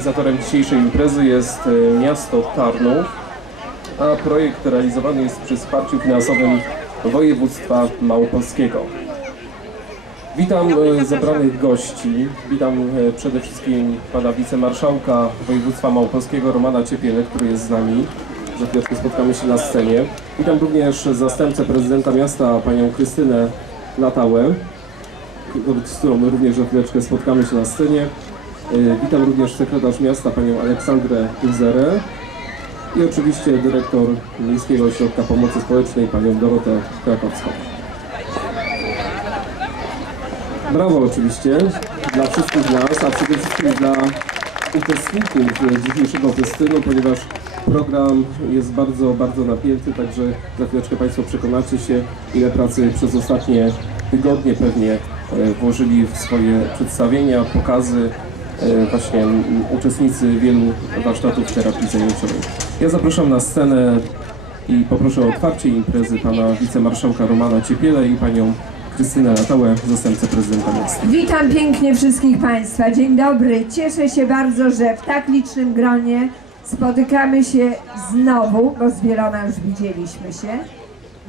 organizatorem dzisiejszej imprezy jest e, miasto Tarnów, a projekt realizowany jest przy wsparciu finansowym województwa małopolskiego. Witam e, zebranych gości. Witam e, przede wszystkim pana wicemarszałka województwa małopolskiego Romana Ciepiele, który jest z nami. Za chwileczkę spotkamy się na scenie. Witam również zastępcę prezydenta miasta, panią Krystynę Latałę z którą również za chwileczkę spotkamy się na scenie. Y, Witam również sekretarz miasta, panią Aleksandrę Uzerę i oczywiście dyrektor Miejskiego Ośrodka Pomocy Społecznej, panią Dorotę Krakowską. Brawo oczywiście dla wszystkich nas, a przede wszystkim dla uczestników dzisiejszego festynu, ponieważ program jest bardzo, bardzo napięty, także za chwileczkę Państwo przekonacie się, ile pracy przez ostatnie tygodnie pewnie e, włożyli w swoje przedstawienia, pokazy, e, właśnie m, uczestnicy wielu warsztatów terapii zajęciowej. Ja zapraszam na scenę i poproszę o otwarcie imprezy pana wicemarszałka Romana Ciepiele i panią Krystynę Latałę, zastępcę prezydenta miasta. Witam pięknie wszystkich Państwa. Dzień dobry. Cieszę się bardzo, że w tak licznym gronie spotykamy się znowu, bo z wieloma już widzieliśmy się,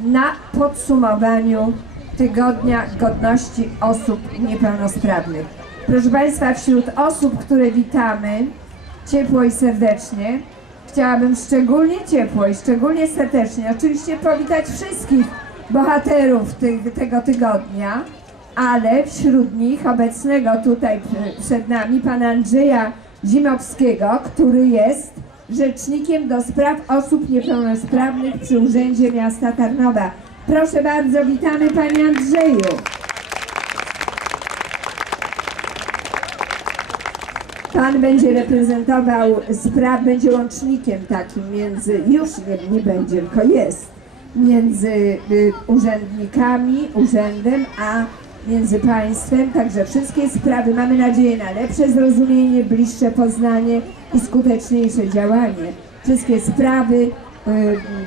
na podsumowaniu Tygodnia Godności Osób Niepełnosprawnych. Proszę Państwa, wśród osób, które witamy ciepło i serdecznie, chciałabym szczególnie ciepło i szczególnie serdecznie oczywiście powitać wszystkich bohaterów tych, tego tygodnia, ale wśród nich obecnego tutaj pr- przed nami pana Andrzeja Zimowskiego, który jest rzecznikiem do spraw osób niepełnosprawnych przy Urzędzie Miasta Tarnowa. Proszę bardzo, witamy panie Andrzeju. Pan będzie reprezentował spraw, będzie łącznikiem takim między, już nie, nie będzie, tylko jest, między y, urzędnikami, urzędem, a między państwem. Także wszystkie sprawy, mamy nadzieję na lepsze zrozumienie, bliższe poznanie i skuteczniejsze działanie. Wszystkie sprawy, y,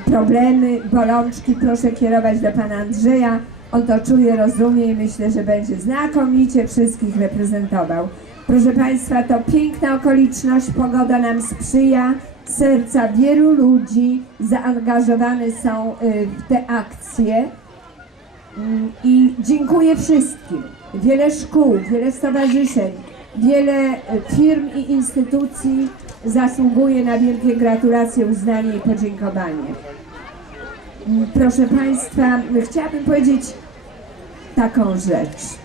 problemy, bolączki proszę kierować do pana Andrzeja. On to czuje, rozumie i myślę, że będzie znakomicie wszystkich reprezentował. Proszę Państwa, to piękna okoliczność, pogoda nam sprzyja, serca wielu ludzi zaangażowane są y, w te akcje. Mm, I dziękuję wszystkim. Wiele szkół, wiele stowarzyszeń, wiele e, firm i instytucji zasługuje na wielkie gratulacje, uznanie i podziękowanie. Mm, Proszę Państwa, chciałabym powiedzieć taką rzecz.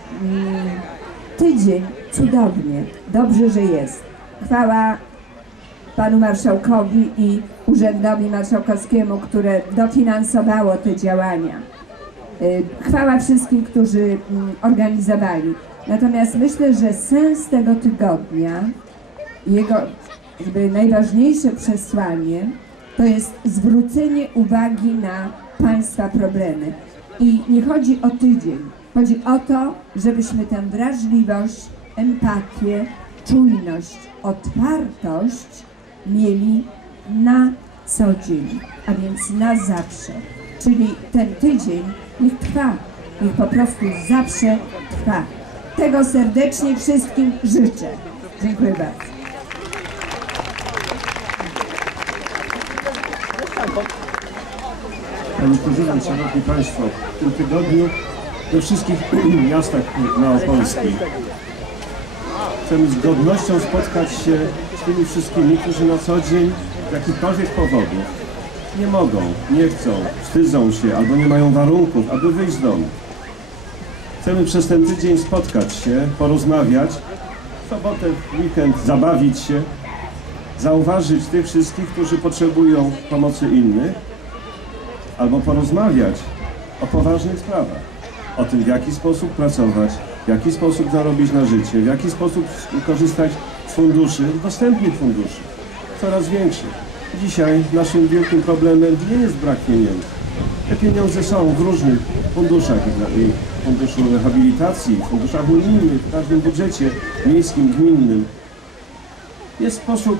Tydzień cudownie, dobrze, że jest. Chwała panu marszałkowi i urzędowi marszałkowskiemu, które dofinansowało te działania. Y, Chwała wszystkim, którzy mm, organizowali. Natomiast myślę, że sens tego tygodnia, jego najważniejsze przesłanie, to jest zwrócenie uwagi na Państwa problemy. I nie chodzi o tydzień, chodzi o to, żebyśmy tę wrażliwość, empatię, czujność, otwartość mieli na co dzień, a więc na zawsze. Czyli ten tydzień niech trwa, niech po prostu zawsze trwa. Tego serdecznie wszystkim życzę. Dziękuję bardzo. Pani Prezydent, Szanowni Państwo, w tym tygodniu we wszystkich miastach małopolskich chcemy z godnością spotkać się z tymi wszystkimi, którzy na co dzień z jakichkolwiek powodów nie mogą, nie chcą, wstydzą się albo nie mają warunków, aby wyjść z domu. Chcemy przez ten tydzień spotkać się, porozmawiać, w sobotę, w weekend zabawić się, zauważyć tych wszystkich, którzy potrzebują pomocy innych, albo porozmawiać o poważnych sprawach. O tym, w jaki sposób pracować, w jaki sposób zarobić na życie, w jaki sposób korzystać z funduszy, dostępnych funduszy, coraz większych. Dzisiaj naszym wielkim problemem nie jest brak pieniędzy. Te pieniądze są w różnych funduszach, i funduszu rehabilitacji, w funduszach unijnych, w każdym budżecie miejskim, gminnym. Jest sposób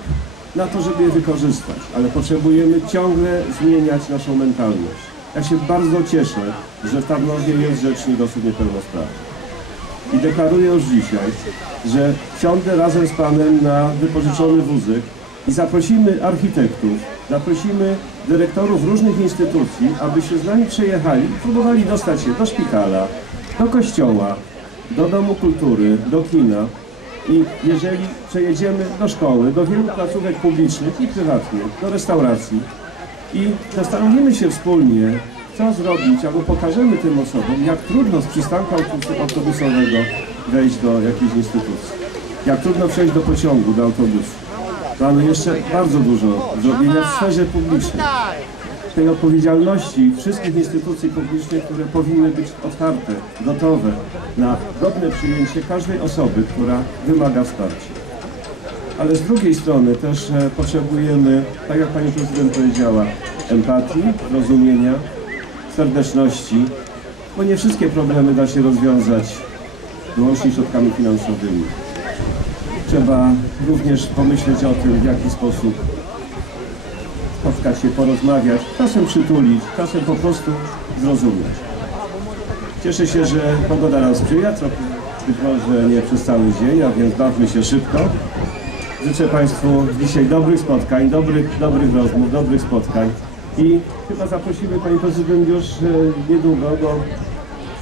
na to, żeby je wykorzystać, ale potrzebujemy ciągle zmieniać naszą mentalność. Ja się bardzo cieszę, że w Tarnowie jest Rzecznik Osób Niepełnosprawnych. I deklaruję już dzisiaj, że wsiądę razem z Panem na wypożyczony wózek i zaprosimy architektów, zaprosimy dyrektorów różnych instytucji, aby się z nami przejechali i próbowali dostać się do szpitala, do kościoła, do domu kultury, do kina. I jeżeli przejedziemy do szkoły, do wielu placówek publicznych i prywatnych, do restauracji i zastanowimy się wspólnie, co zrobić, albo pokażemy tym osobom, jak trudno z przystanku autobus- autobusowego wejść do jakiejś instytucji. Jak trudno przejść do pociągu, do autobusu. Mamy jeszcze bardzo dużo zrobienia w sferze publicznej. Tej odpowiedzialności wszystkich instytucji publicznych, które powinny być otwarte, gotowe na godne przyjęcie każdej osoby, która wymaga wsparcia. Ale z drugiej strony też e, potrzebujemy, tak jak Pani Prezydent powiedziała, empatii, rozumienia, serdeczności, bo nie wszystkie problemy da się rozwiązać wyłącznie środkami finansowymi. Trzeba również pomyśleć o tym, w jaki sposób spotkać się, porozmawiać, czasem przytulić, czasem po prostu zrozumieć. Cieszę się, że pogoda nam sprzyja, trochę być może nie przez cały dzień, a więc bawmy się szybko. Życzę Państwu dzisiaj dobrych spotkań, dobrych, dobrych rozmów, dobrych spotkań i chyba zaprosimy Pani Prezydent już e, niedługo, bo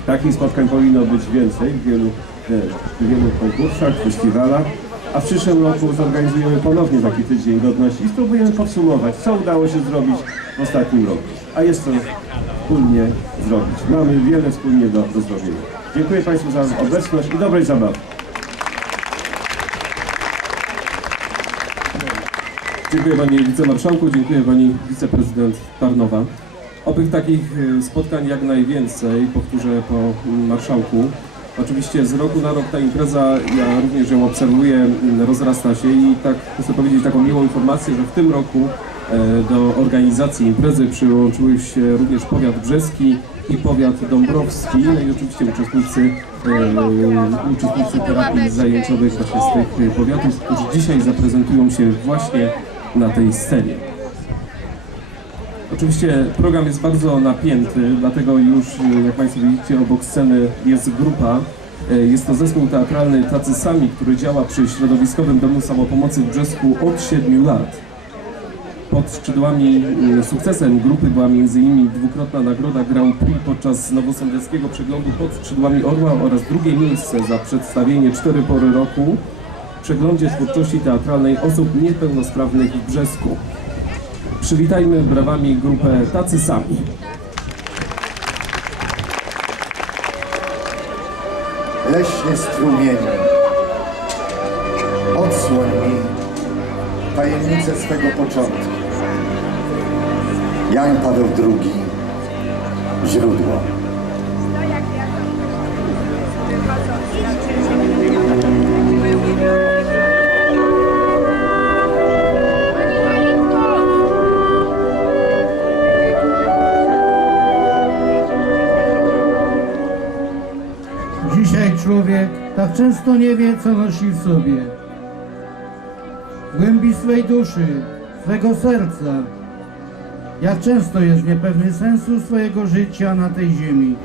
takich spotkań powinno być więcej w wielu, e, w wielu konkursach, festiwalach. A w przyszłym roku zorganizujemy ponownie taki tydzień godności i spróbujemy podsumować, co udało się zrobić w ostatnim roku. A jest to wspólnie zrobić. Mamy wiele wspólnie do, do zrobienia. Dziękuję Państwu za obecność i dobrej zabawy. Dziękuję Panie Wicemarszałku, dziękuję Pani Wiceprezydent Tarnowa. Oby takich e, spotkań jak najwięcej, powtórzę po Marszałku. Oczywiście z roku na rok ta impreza, ja również ją obserwuję, mm, rozrasta się i tak chcę powiedzieć taką miłą informację, że w tym roku e, do organizacji imprezy przyłączyły się również powiat brzeski i powiat dąbrowski, no i oczywiście uczestnicy, e, uczestnicy terapii zajęciowej właśnie z tych powiatów, którzy dzisiaj zaprezentują się właśnie na tej scenie. Oczywiście program jest bardzo napięty, dlatego już, e, jak Państwo widzicie, obok sceny jest grupa. E, Jest to zespół teatralny Tacy Sami, który działa przy Środowiskowym Domu Samopomocy w Brzesku od 7 lat. Pod skrzydłami e, sukcesem grupy była m.in. dwukrotna nagroda Grand Prix podczas nowosądeckiego przeglądu pod skrzydłami Orła oraz drugie miejsce za przedstawienie Cztery Pory Roku przeglądzie twórczości teatralnej osób niepełnosprawnych w Brzesku. Przywitajmy brawami grupę Tacy Sami. leśnie strumieniu. Odsłoń mi tajemnicę swego początku. Jan Paweł II, źródło. Często nie wie, co nosi w sobie. W głębi swej duszy, swego serca. Jak często jest niepewny sensu swojego życia na tej ziemi.